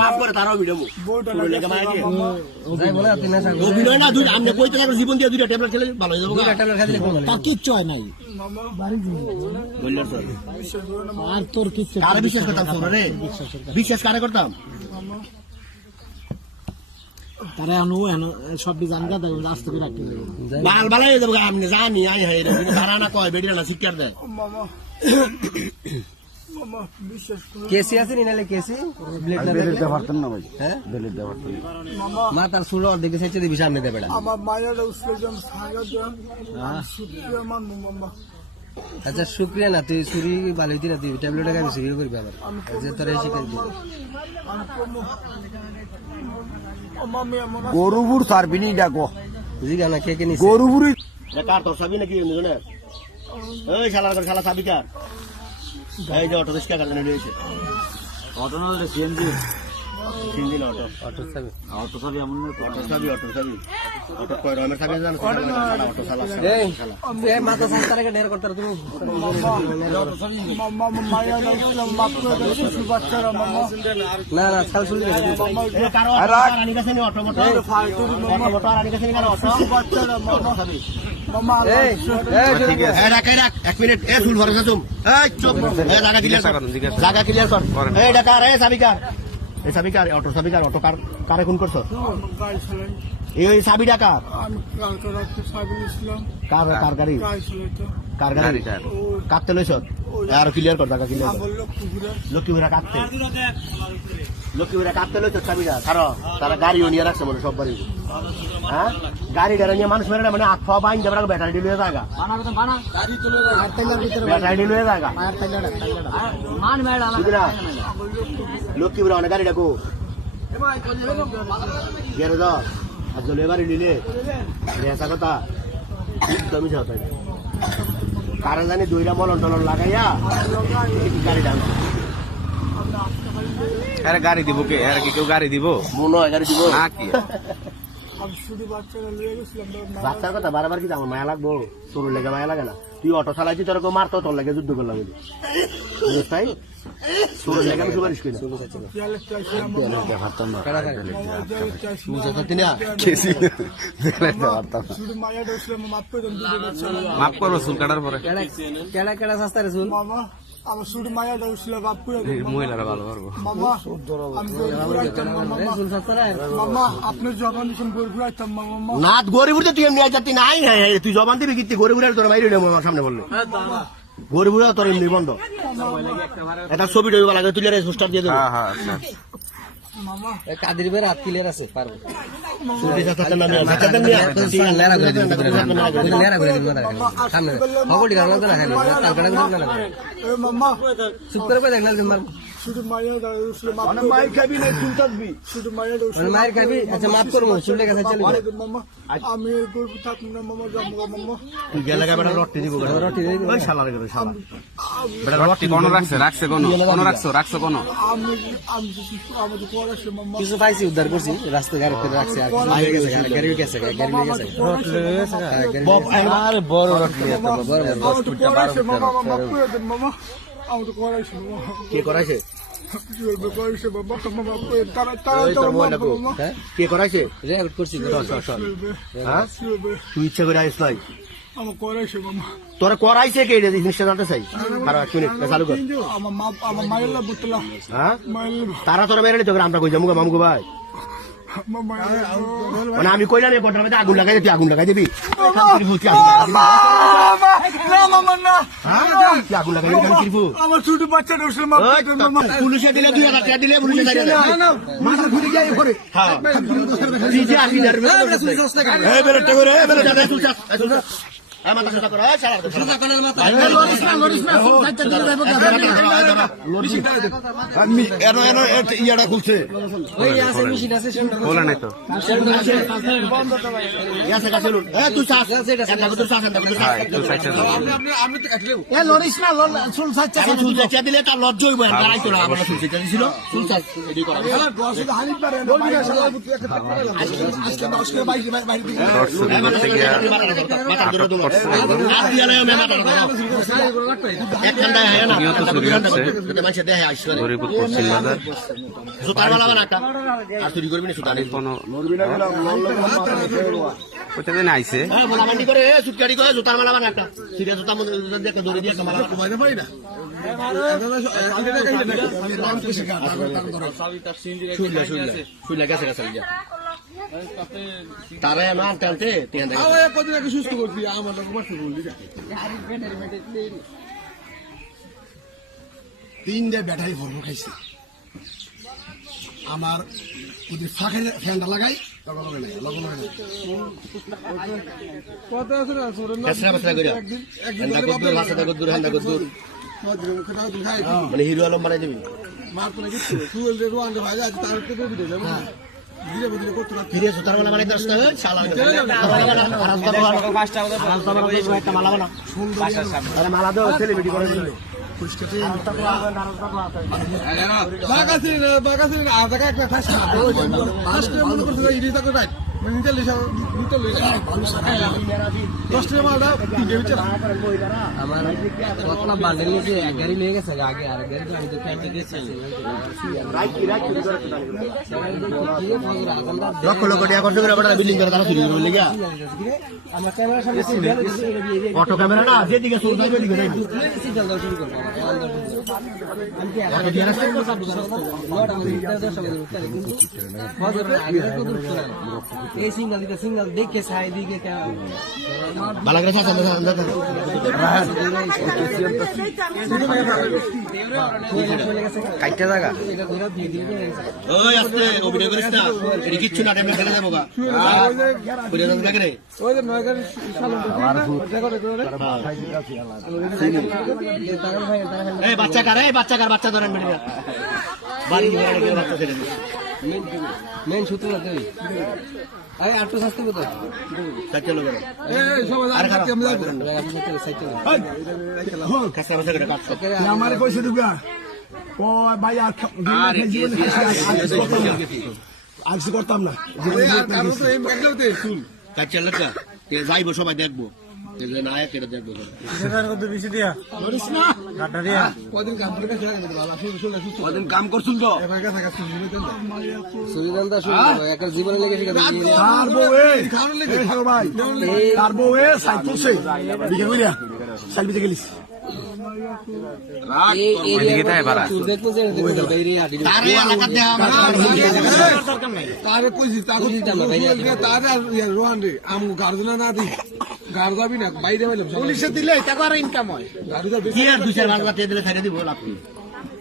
মাফ করে তারাও ভিডিও অভিনয় না দুই আমি কই টাকা জীবন দিয়ে দুইটা ট্যাবলেট খেলে ভালো হয়ে যাবো তা কিচ্ছু হয় নাই আর তোর কিচ্ছু কারে বিশ্বাস করতাম রে বিশ্বাস কারে করতাম তারা সব জানগা দেয় রাস্তা করে রাখতে বাল বালাই হয়ে যাবো আমি জানি আই হাই তারা না কয় বেডিরা না শিক্ষার দেয় কেসি আছে নিলে কেসি ব্লেড না দিতে পারতেন না ভাই হ্যাঁ ব্লেড দিতে পারতেন মা তার সুলো দেখে সেচে দিবি সামনে দে বেটা আমার মায়ের উসলে জম সাগা দেন শুকরিয়া মান মাম্মা আচ্ছা শুকরিয়া না তুই ছুরি বালি দিরা তুই ট্যাবলেট খাবি ছুরি করবি আবার যে তোরে শিখাই দিবি গরুবুর সারবিনি ডাকো বুঝি গানা কে কে নিছে গরুবুরি কার তোর সাবি নাকি জানেন এই শালার করে শালা সাবি কার এই যে অটো রিক্সা কার জন্য রয়েছে অটো না সিএনজি সিএনজি না অটো সাবি এমন অটো সাবি অটো কয় রমের সাবি জানেন অটো শালা এই মাথা সংস্কারে কে ঢের করতে তুমি মাম্মা মায়া না মাপ করে শিশু বাচ্চারা মাম্মা না না ছাল চুলি আর রানী কাছে নি অটো মোটর অটো রানী কাছে নি অটো বাচ্চারা মাম্মা মাম্মা এই ঠিক আছে এই রাখ 1 মিনিট এই ফুল ভরসা তুম এই চুপ এই জায়গা ক্লিয়ার কর জায়গা ক্লিয়ার কর এই ডাকার এই সাবিকার এই সাবিকার অটো কারে খুন করছো গাড়ি চালাই এই সাবি ডাকার আমি কালকে রাতে সাবিল ইসলাম কার গাড়ি গাড়ি চালাইতো কার গাড়ি কাটতে লইছ আর ক্লিয়ার কর জায়গা ক্লিয়ার কর বললো কুকুরে লক্ষ্মীপুরা কাটতে লইছ সাবিরা কারো তারা গাড়িও নিয়ে রাখছে বলে সব বাড়ি হ্যাঁ গাড়ি নিয়ে মানুষ মেরে না মানে আট খাওয়া বাইন যাবে ব্যাটারি লুয়ে জায়গা ব্যাটারি লুয়ে জায়গা লক্ষ্মীপুরা অনেক গাড়ি ডাকো গেরো যাও আর জলে বাড়ি নিলে রেসা কথা জমি যাও তাই কারণ জানি দুইটা মলন টলন লাগাইয়া গাড়ি ডাক আরে গাড়ি দিব কে আর কি কেউ গাড়ি দিব মনে হয় গাড়ি দিব না কি আমি শুধু বাচ্চারা লিয়ে গেছিলাম বাচ্চার কথা বারবার কি আমার মায়া লাগবো তোর লেগে মায়া লাগে না তুই অটো চালাইছি তোর মারতো তোর লেগে যুদ্ধ করলাম তাই তোর লেগে আমি সুপারিশ করি শুধু মায়া ডসলাম মাপ করে মাফ করো চুল কাটার পরে কেডা কেডা সস্তা রে চুল মামা আমার শুধু মায়া ডসলাম মাপ করে মহিলারা ভালো পারবো মামা আমি ঘুরাইতাম মামা চুল সস্তা রে মামা আপনি জবান দিছেন ঘুরাইতাম মামা না গরিব তুই এমনি যাচ্ছি নাই তুই জবান দিবি কি গরিব তোর বাইরে আমার সামনে বললো গরিব তোর এমনি বন্ধ এটা ছবি টবি লাগে তুলে পোস্টার দিয়ে দেবো মামা কাদের বের হাত ক্লিয়ার আছে পারবো মামা চুপ করে দেখলাম শুধু মায়া ডসলাম মাই খাবি না চুল থাকবি শুধু মায়া ডসলাম মায়ের খাবি আচ্ছা মাফ করবো চুলে গেছে চলে মামা আমি গরিব থাকবো না মামা যাবো মামা তুই গেলে বেটা রটি দিব ওই শালা রে শালা বেটা রটি কোন রাখছে কোন আমি আমাদের পড়াশো মামা কিছু পাইছি উদ্ধার করছি রাস্তা গাড়ি করে রাখছে আর গাড়ি গেছে আরে বড় রটি পড়াশো মামা মাফ করে দেন মামা আমাদের পড়াশো মামা কে করাইছে পড়াশো মামা মামা তারা কে করাইছে রেকর্ড করছি হ্যাঁ তুই ইচ্ছা করে আইস নাই আমার পড়াশো মামা তোরা করাইছে কে রে জিনিসটা জানতে চাই আর 1 মিনিট চালু কর আমার মায়ের বুতলা হ্যাঁ মায়ের তারা তোরা মেরে নিতে আমরা কই যাবো মামুগো ভাই মানে আমি কইলাম এই ঘটনার মধ্যে আগুন লাগাই তুই আগুন লাগাই দিবি আগুন লাগাই আমার ছোট বাচ্চা পুলিশে দিলে 2000 টাকা দিলে পুলিশে মাথা ঘুরে যায় করে ইয়াটা খুলছে বলে নাই তো দিলে তার লজ্জ হইব করতে গিয়া হাত দিয়ে লাইও মেমাটা এক খান্ডা হয় না নিহত চুরি হচ্ছে এটা মাইছে দেহে আইসরে গরিপুর পশ্চিম বাজার সুতার মালা বানাটা আর চুরি করবি না সুতার কোনো প্রতিদিন আইছে হ্যাঁ মালা বান্ডি করে সুটকারি করে সুতার মালা বানাটা সিরিয়াস সুতা মধ্যে দেখে দড়ি দিয়ে মালা বানাতে পারি না শুনলে গেছে গেছে তারা না টানতে কদিন আগে সুস্থ করছি আমার ডকুমেন্ট বললি তিনটে ব্যাটারি ভরবো খাইছে আমার যদি ফাঁকে ফ্যানটা লাগাই কত আছে না কেসরা বসরা করে হন্দা গদ্দুর ভাষাটা গদ্দুর হন্দা গদ্দুর মানে হিরো আলম বানাই দিবি ফিরে সুতার মালা বানাই দশ টাকা শালা মালা বানা মালা দাও সেলিব্রিটি করে দিল আমার বান্ডেল নিয়েছে এক গাড়ি লেগে গেছে আগে আর গাড়ি আমি তো ফ্যানটা গেছে লক্ষ লক্ষ টাকা খরচ করে আবার বিল্ডিং করে তারা চুরি করে লেগে আমার ক্যামেরার সামনে অটো ক্যামেরা না যেদিকে চোর যাবে ওদিকে নেই সিগন্যাল দাও শুরু করবো এই সিগন্যাল দিতে সিগন্যাল দেখে সাই দিকে ভালো করে চাচা কাইটা জায়গা ওই আস্তে অভিনয় করিস না এটা কিচ্ছু না টাইমে ফেলে যাবো গা বুঝে যাবে লাগে রে এই বাচ্চা কার বাচ্চা ধরেন বেরিয়ে বাড়ি গিয়ে বাচ্চা ছেড়ে মেন সূত্র না তুই আরে আটটো শাস্তি কোথায় সাইকেল করে আর কাঁচা বাচ্চা করে কাটছো আমার কইছে দুগা ও ভাই আর করতাম না কাঁচা লাগা যাইবো সবাই দেখবো না কেটে দেখবো কদিন কাম করছিল তো সুবিধানটা শুরু একটা জীবনে লেগে ঠিক আছে তার বউ সাইকেল সে বিকে কইরা সাইকেল গেলিস তারে কইছি তারে রোহান রে আমু গার্জনা না দি গার যাবি না বাইরে হইলাম পুলিশে দিলে টাকা আর ইনকাম হয় কি আর দুই চার মাস দিলে ছেড়ে দিব লাভ কি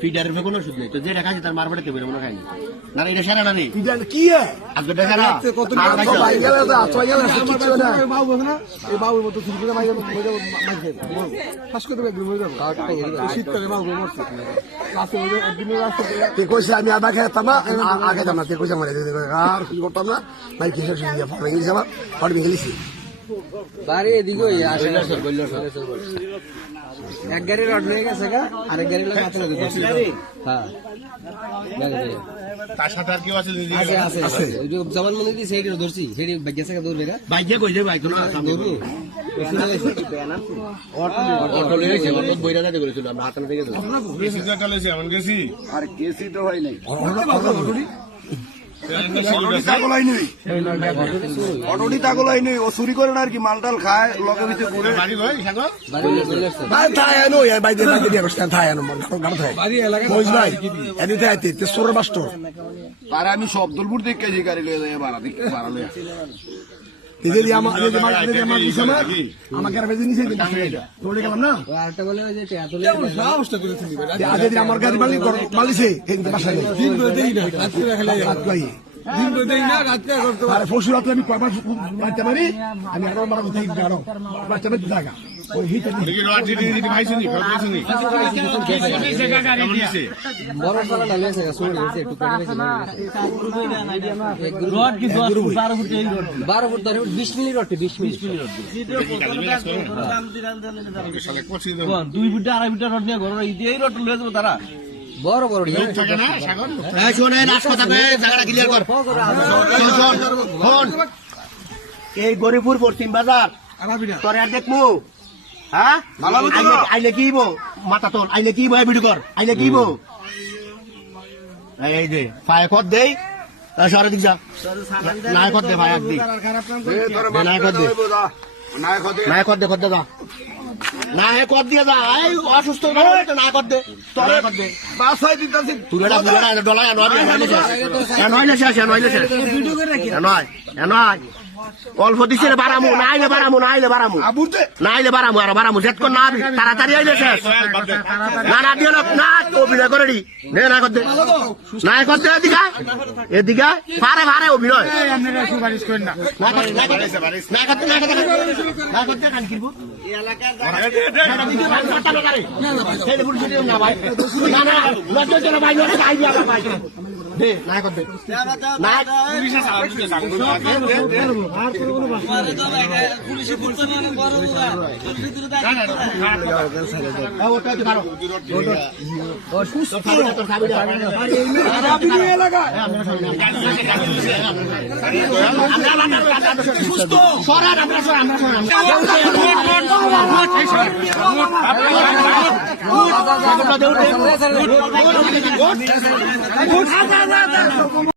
ফিডারের কোনো সুদ নেই তো যে টাকা আছে তার মারবাড়িতে বেরো মনে খায়নি না এটা সারা না নেই কি আজকে টাকা না কত বাবু না এই বাবুর মতো শুরু করে মাইয়া ফাঁস করতে একদিন হয়ে যাবো শীতকালে বাবু মরছে কইছে আমি আদা খেতাম না আগে যাম না কইছে আমার আর কিছু করতাম না ভাই কিসের সুবিধা ফর্মে গেছি আমার ফর্মে গেছি বাড়ি এদিকে এক গাড়ি রড নিয়ে গেছে গা আরেক গাড়ি লোক হাতে লাগে হ্যাঁ তার সাথে আর কেউ আছে আছে জবান মনে দিই সেইটা ধরছি সেটি গেছে গা দৌড়বে গা বাইকে কই যে বাইক না দৌড়বো অটো লইছে অটো বইরা যাতে করেছিল আমরা হাতে থেকে গেছিল কেসি কাটা লইছে এমন গেছি আর কেসি তো হয় নাই অটোটি তাগলাই নেই ও চুরি করে না আর কি মালটাল খায় লগে ভিতরে ঘুরে বাড়ি ভাই সাগর আমি সব দলপুর দেখে যে গাড়ি লয়ে যাই ভাড়া দিকে ভাড়া লয়ে আমার গাড়ি মালিছে পরশু রাত্রে আমি কয়বার বাড়তে পারি আমি আরো আমার বাচ্চা বাড়তে থাকা ওই হিটে বড় সারা না লেছে গা শুনে গেছে একটু পেটে গেছে রড কি 12 foot 20 milli rod 20 milli rod 2 foot 2.5 foot rod নিয়ে ঘর এই রড লয়ে যাবে তারা বড় বড় থাকে না সাগর এই শুনে নাচ কথা কই জায়গাটা ক্লিয়ার কর ফোন এই গরিপুর পশ্চিম বাজার আরাবি না তোর আর দেখমু হ্যাঁ আইলে কি হইব মাথা তোল আইলে কি হইব ভিডিও কর আইলে কি হইব এই যে ফায় কর দেই শহরে দিক যা নাই কর দে ভাই একদিক নাই কর দে নাই কর দে কর দে যা না হে কর দিয়ে যা এই অসুস্থ না কর দে তোর কর দে পাঁচ ছয় দিন তাসি তুই এটা ডলা নয় শেষ ভিডিও করে রাখি নয় অল্প দিছে রে বারামু না আইলে বারামু আবুতে না আইলে বারামু আর বারামু জেট কর না তাড়াতাড়ি আইলে শেষ না দিও না অভিনয় করে দি নে না করতে না করতে এদিকে পারে অভিনয় না করতে কান কিনবো না ভাই না ভাই ভাই দে না করতে না আমরা